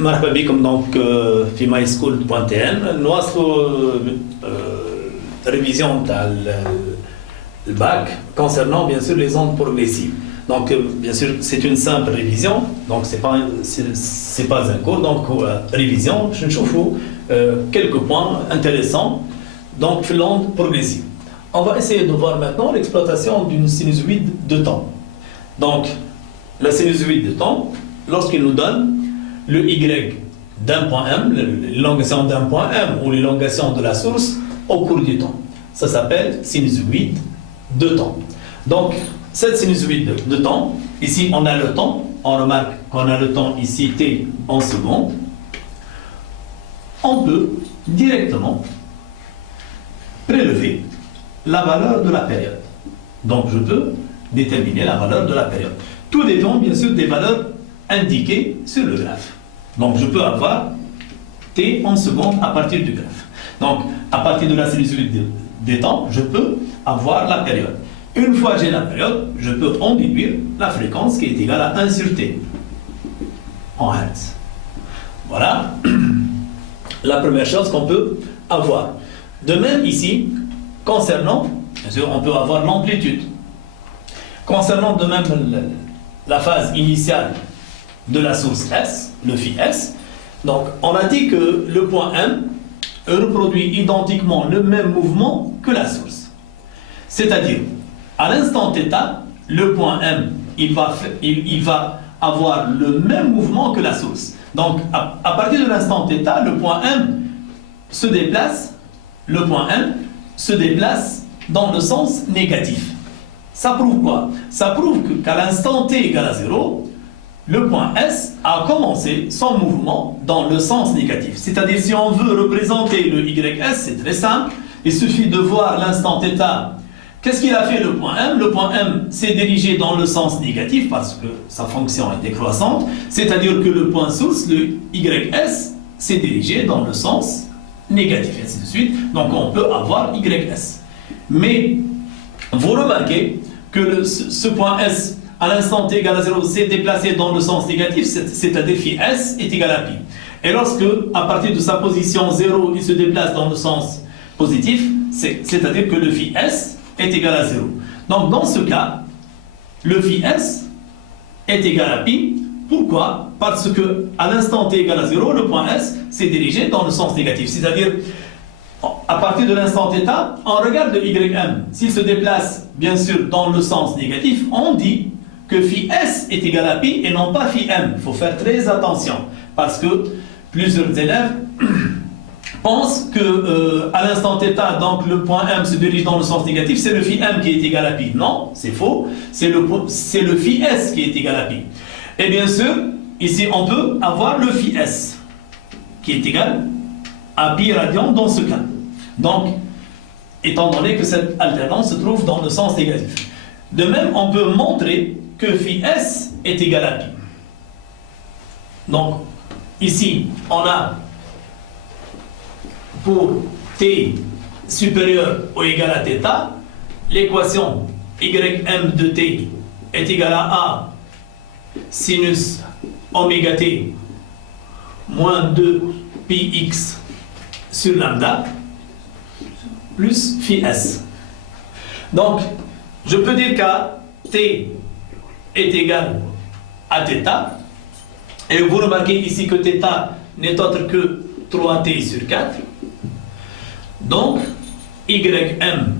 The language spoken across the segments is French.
مرحبا بكم donc في myschool.tn نواصلوا révision تاع le bac concernant bien sûr les ondes progressives. Donc bien sûr c'est une simple révision, donc c'est pas un cours, donc révision je نشوفوا quelques points intéressants donc في l'onde progressive. On va essayer de voir maintenant l'exploitation d'une sinusoïde de temps. Donc la sinusoïde de temps, lorsqu'il nous donne le y d'un point M, l'élongation d'un point M ou l'élongation de la source au cours du temps. Ça s'appelle sinusoïde de temps. Donc, cette sinusoïde de temps, ici on a le temps, on remarque qu'on a le temps ici t en secondes. On peut directement prélever la valeur de la période. Donc, je peux déterminer la valeur de la période. Tout dépend bien sûr des valeurs indiquées sur le graphe. Donc, je peux avoir t en secondes à partir du graphe. Donc, à partir de la sinusoïde des temps, je peux avoir la période. Une fois que j'ai la période, je peux en déduire la fréquence qui est égale à 1 sur t en Hertz. Voilà la première chose qu'on peut avoir. De même ici, concernant, bien sûr, on peut avoir l'amplitude. Concernant de même la phase initiale de la source S, le phi S, donc on a dit que le point M reproduit identiquement le même mouvement que la source. C'est-à-dire, à l'instant θ, le point M, il va avoir le même mouvement que la source. Donc, à partir de l'instant θ, le point M se déplace, dans le sens négatif. Ça prouve quoi? Ça prouve qu'à l'instant t égale à 0, le point S a commencé son mouvement dans le sens négatif. C'est-à-dire, si on veut représenter le YS, c'est très simple. Il suffit de voir l'instant θ. Qu'est-ce qu'il a fait le point M? Le point M s'est dirigé dans le sens négatif parce que sa fonction est décroissante. C'est-à-dire que le point source, le YS, s'est dirigé dans le sens négatif, et ainsi de suite. Donc, on peut avoir YS. Mais, vous remarquez que ce point S, à l'instant t égale à 0, s'est déplacé dans le sens négatif, c'est-à-dire phi S est égal à pi. Et lorsque, à partir de sa position 0, il se déplace dans le sens positif, c'est-à-dire que le phi S est égal à 0. Donc, dans ce cas, le phi S est égal à pi. Pourquoi? Parce que, à l'instant t égale à 0, le point S s'est dirigé dans le sens négatif. C'est-à-dire, à partir de l'instant θ, on regarde le ym. S'il se déplace, bien sûr, dans le sens négatif, on dit que phi S est égal à pi et non pas phi m. Il faut faire très attention parce que plusieurs élèves pensent que à l'instant θ, donc le point M se dirige dans le sens négatif, c'est le phi m qui est égal à pi. Non, c'est faux. C'est le phi S qui est égal à pi. Et bien sûr, ici, on peut avoir le phi S qui est égal à pi radian dans ce cas. Donc, étant donné que cette alternance se trouve dans le sens négatif. De même, on peut montrer que phi S est égal à pi. Donc, ici, on a pour t supérieur ou égal à θ, l'équation ym de t est égale à a sinus oméga t moins 2 pi x sur lambda plus phi s. Donc, je peux dire qu'à t est égal à θ, et vous remarquez ici que θ n'est autre que 3t sur 4. Donc, ym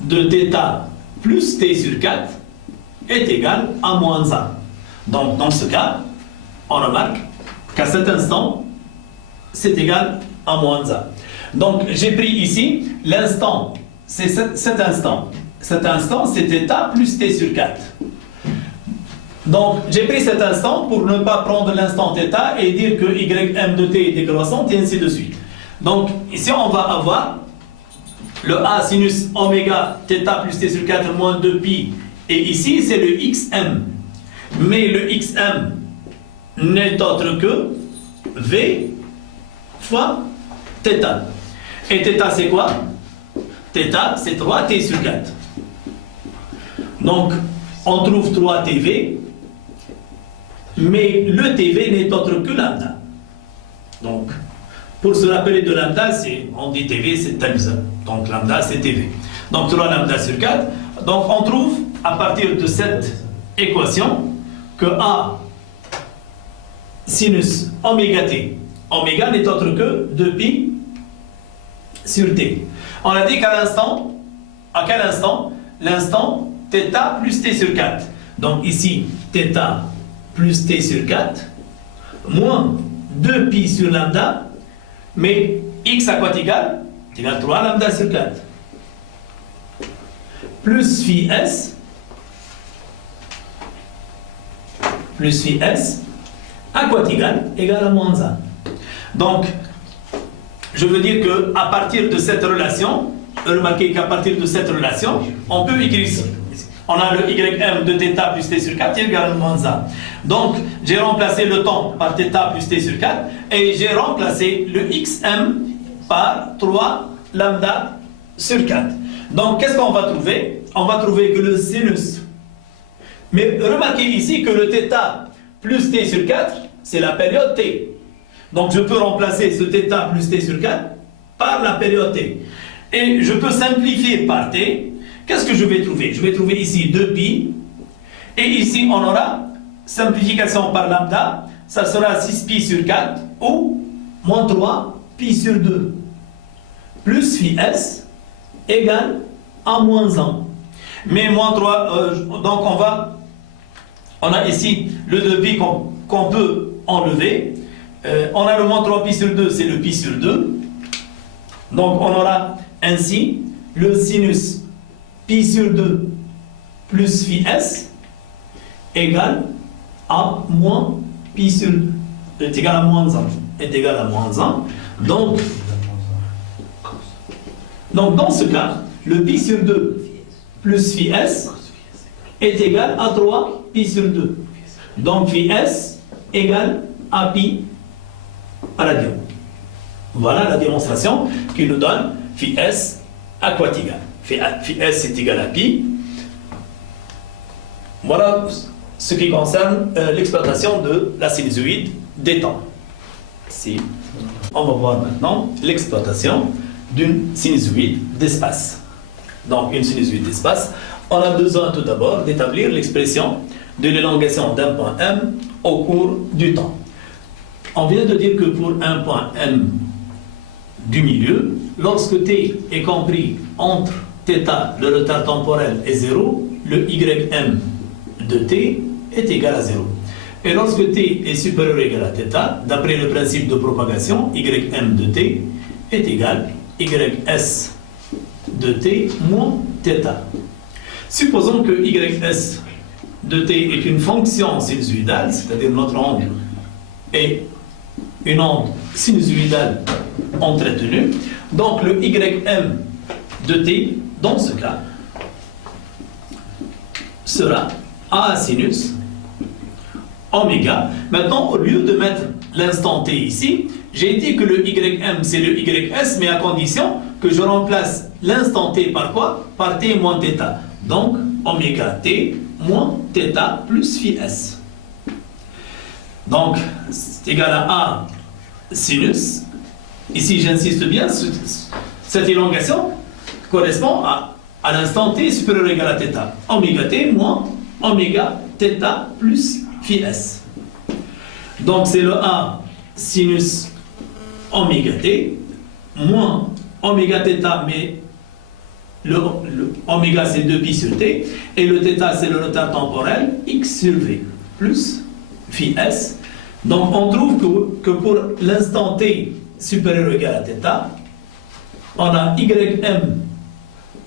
de θ plus t sur 4 est égal à moins 1. Donc, dans ce cas, on remarque qu'à cet instant, c'est égal à moins 1. Donc, j'ai pris ici l'instant, c'est cet instant. Cet instant, c'est θ plus t sur 4. Donc, j'ai pris cet instant pour ne pas prendre l'instant θ et dire que ym de t est décroissante et ainsi de suite. Donc, ici, on va avoir le a sinus oméga θ plus t sur 4 moins 2 pi. Et ici, c'est le xm. Mais le xm n'est autre que v fois θ. Et θ, c'est quoi? θ, c'est 3t sur 4. Donc, on trouve 3tv mais le TV n'est autre que lambda. Donc, pour se rappeler de lambda, on dit TV, c'est times 1. Donc, lambda, c'est TV. Donc, 3 lambda sur 4. Donc, on trouve, à partir de cette équation, que A sinus oméga t, oméga n'est autre que 2pi sur t. On a dit qu'à l'instant, à quel instant? L'instant θ plus t sur 4. Donc, ici, θ plus t sur 4, moins 2pi sur lambda, mais x à quoi égal? Égal 3 lambda sur 4. Plus phi s, à quoi égal? Égal à moins 1. Donc, je veux dire qu'à partir de cette relation, remarquez qu'à partir de cette relation, on peut écrire ici. On a le ym de θ plus t sur 4 égale à moins 1. Donc, j'ai remplacé le temps par θ plus t sur 4 et j'ai remplacé le xm par 3 lambda sur 4. Donc, qu'est-ce qu'on va trouver? On va trouver que le sinus. Mais remarquez ici que le θ plus t sur 4, c'est la période t. Donc, je peux remplacer ce θ plus t sur 4 par la période t. Et je peux simplifier par t. Qu'est-ce que je vais trouver? Je vais trouver ici 2pi. Et ici, on aura simplification par lambda. Ça sera 6pi sur 4 ou moins 3 pi sur 2. Plus phi s égale à moins 1. Mais moins 3, donc on a ici le 2pi qu'on peut enlever. On a le moins 3 pi sur 2, c'est le pi sur 2. Donc on aura ainsi le sinus pi sur 2 plus phi s égale à moins pi sur 2, est égal à moins 1. Est égal à moins 1. Donc dans ce cas, le pi sur 2 plus phi s est égal à 3 pi sur 2. Donc phi s égale à pi à la diode. Voilà la démonstration qui nous donne phi s à quoi égal. Phi s est égal à pi. Voilà ce qui concerne l'exploitation de la sinusoïde des temps. Ici, on va voir maintenant l'exploitation d'une sinusoïde d'espace. Donc une sinusoïde d'espace, on a besoin tout d'abord d'établir l'expression de l'élongation d'un point M au cours du temps. On vient de dire que pour un point M du milieu, lorsque t est compris entre θ, le retard temporel, est 0, le ym de t est égal à 0. Et lorsque t est supérieur ou égal à θ, d'après le principe de propagation, ym de t est égal à ys de t moins θ. Supposons que ys de t est une fonction sinusoïdale, c'est-à-dire notre onde est une onde sinusoïdale entretenue. Donc le ym de t, dans ce cas, sera A sinus oméga. Maintenant, au lieu de mettre l'instant t ici, j'ai dit que le ym c'est le ys, mais à condition que je remplace l'instant t par quoi? Par t moins θ. Donc, oméga t moins θ plus phi s. Donc, c'est égal à A sinus. Ici, j'insiste bien, cette élongation correspond à l'instant t supérieur ou égal à θ. Oméga t moins oméga θ plus phi s. Donc, c'est le A sinus oméga t moins oméga θ, mais le oméga c'est 2pi sur t, et le θ c'est le retard temporel, x sur v, plus phi s. Donc on trouve que pour l'instant t supérieur ou égal à θ, on a ym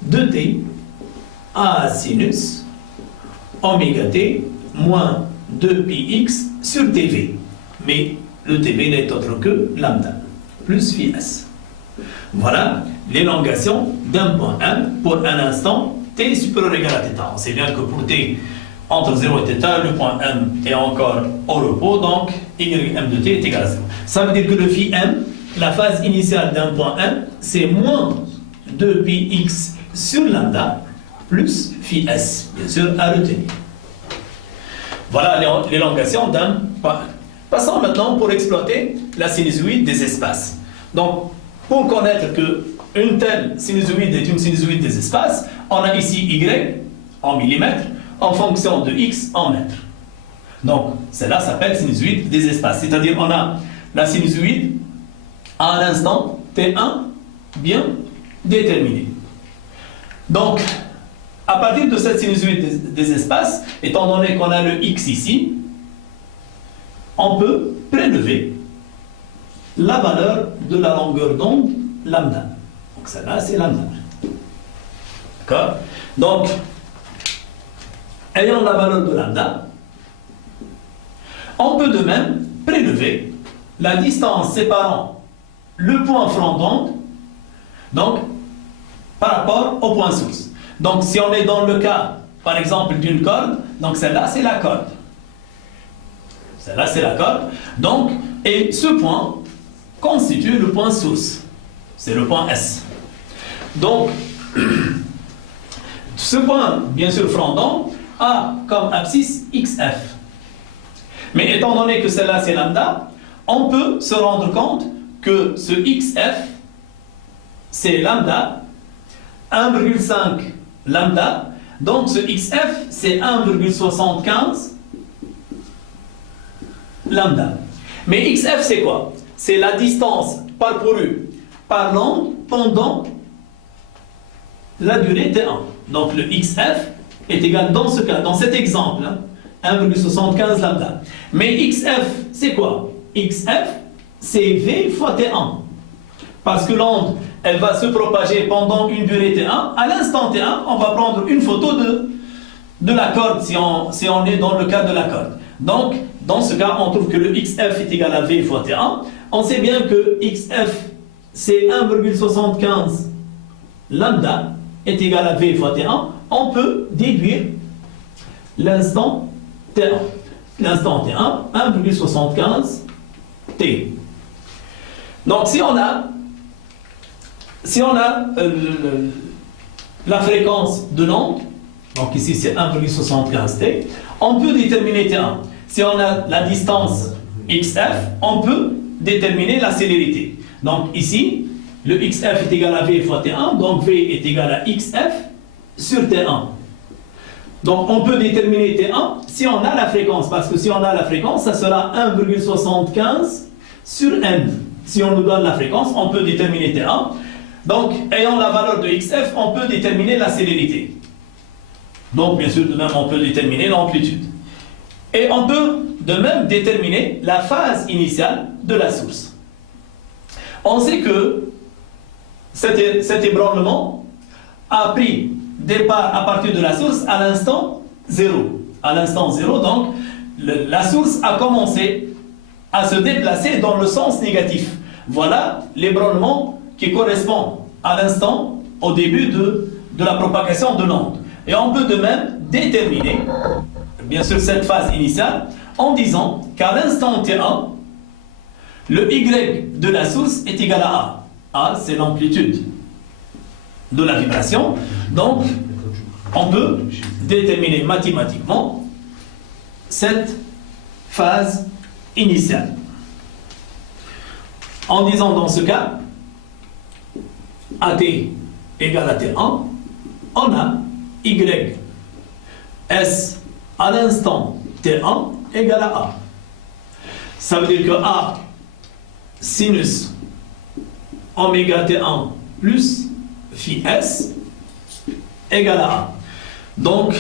de t A sinus oméga t moins 2πx sur tv. Mais le tv n'est autre que lambda, plus phi s. Voilà l'élongation d'un point M pour un instant t supérieur ou égal à θ. On sait bien que pour t entre 0 et θ, le point M est encore au repos, donc ym de t est égal à 0. Ça veut dire que le phi m, la phase initiale d'un point M, c'est moins 2πx sur lambda plus phi s, bien sûr, à retenir. Voilà l'élongation d'un point. Passons maintenant pour exploiter la sinusoïde des espaces. Donc, pour connaître qu'une telle sinusoïde est une sinusoïde des espaces, on a ici y en millimètres en fonction de x en mètres. Donc, cela s'appelle sinusoïde des espaces. C'est-à-dire on a la sinusoïde à un instant t1 bien déterminé. Donc, à partir de cette sinusoïde des espaces, étant donné qu'on a le x ici, on peut prélever la valeur de la longueur d'onde lambda. Donc celle-là, c'est lambda. D'accord? Donc, ayant la valeur de lambda, on peut de même prélever la distance séparant le point franc d'onde, donc par rapport au point source. Donc si on est dans le cas, par exemple, d'une corde, donc celle-là, c'est la corde. Celle-là, c'est la corde. Donc, et ce point constitue le point source. C'est le point S. Donc, ce point, bien sûr, franc d'onde, a comme abscisse XF. Mais étant donné que celle-là, c'est lambda, on peut se rendre compte que ce XF, c'est lambda, 1,5 lambda. Donc, ce XF, c'est 1,75 lambda. Mais XF, c'est quoi? C'est la distance parcourue par l'onde pendant la durée T1. Donc le XF est égal, dans ce cas, dans cet exemple, 1,75 lambda. Mais XF, c'est quoi? XF, c'est V fois T1. Parce que l'onde, elle va se propager pendant une durée T1. À l'instant T1, on va prendre une photo de la corde, si on est dans le cas de la corde. Donc, dans ce cas, on trouve que le XF est égal à V fois T1. On sait bien que XF, c'est 1,75 lambda est égal à V fois T1. On peut déduire l'instant T1. L'instant T1, 1,75 T. Donc, si on a la fréquence de l'onde, donc ici c'est 1,75 T, on peut déterminer T1. Si on a la distance XF, on peut déterminer la célérité. Donc ici, le XF est égal à V fois T1, donc V est égal à XF sur T1. Donc on peut déterminer T1 si on a la fréquence, parce que si on a la fréquence, ça sera 1,75 sur N. Si on nous donne la fréquence, on peut déterminer T1. Donc, ayant la valeur de XF, on peut déterminer la célérité. Donc, bien sûr, de même, on peut déterminer l'amplitude. Et on peut de même déterminer la phase initiale de la source. On sait que cet ébranlement a pris départ à partir de la source à l'instant 0. À l'instant 0, donc, la source a commencé à se déplacer dans le sens négatif. Voilà l'ébranlement qui correspond à l'instant, au début de la propagation de l'onde. Et on peut de même déterminer, bien sûr, cette phase initiale, en disant qu'à l'instant T1, le Y de la source est égal à A. A, c'est l'amplitude de la vibration. Donc, on peut déterminer mathématiquement cette phase initiale. En disant dans ce cas, AT égale à T1, on a Y S à l'instant T1 égale à A. Ça veut dire que A sinus oméga T1 plus phi S égale à A. Donc,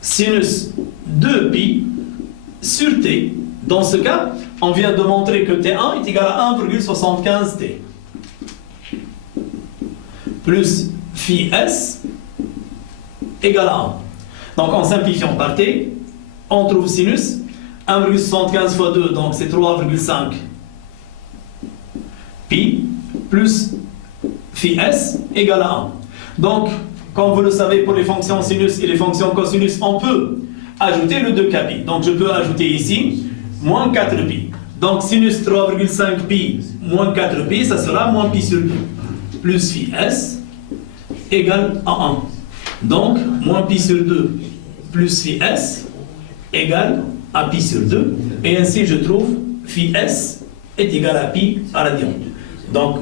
sinus 2pi sur T. Dans ce cas, on vient de montrer que T1 est égal à 1,75 T. Plus phi S égale à 1. Donc, en simplifiant par T, on trouve sinus 1,75 fois 2, donc c'est 3,5 pi, plus phi S égale à 1. Donc, comme vous le savez, pour les fonctions sinus et les fonctions cosinus, on peut ajouter le 2kpi. Donc, je peux ajouter ici moins 4pi. Donc, sinus 3,5 pi moins 4pi, ça sera moins pi sur 2. Plus phi S égale à 1. Donc, moins pi sur 2 plus phi S égale à pi sur 2, et ainsi je trouve phi s est égal à pi à radian. Donc,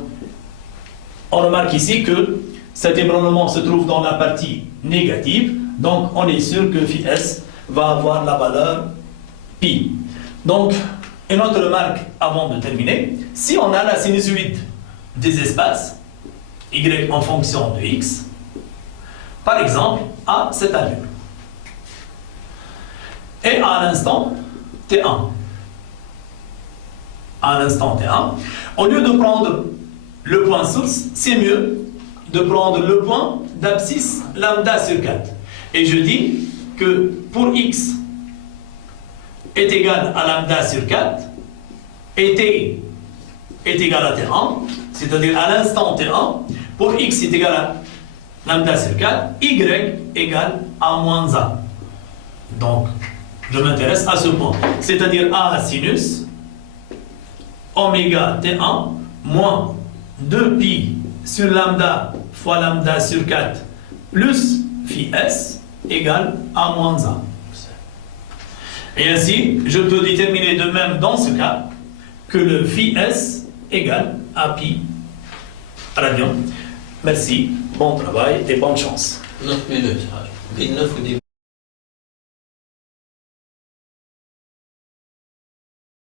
on remarque ici que cet ébranlement se trouve dans la partie négative, donc on est sûr que phi s va avoir la valeur pi. Donc, une autre remarque avant de terminer, si on a la sinusoïde des espaces, y en fonction de x, par exemple, à cette allure, et à l'instant t1, au lieu de prendre le point source, c'est mieux de prendre le point d'abscisse lambda sur 4. Et je dis que pour x est égal à lambda sur 4, et t est égal à t1, c'est-à-dire à l'instant t1, pour x est égal à lambda sur 4, y égale à moins 1. Donc, je m'intéresse à ce point, c'est-à-dire a sinus oméga t1 moins 2 pi sur lambda fois lambda sur 4 plus phi s égale à moins 1. Et ainsi, je peux déterminer de même dans ce cas que le phi s égale à pi radian. Merci, bon travail et bonne chance. 9 minutes. 9 ou 10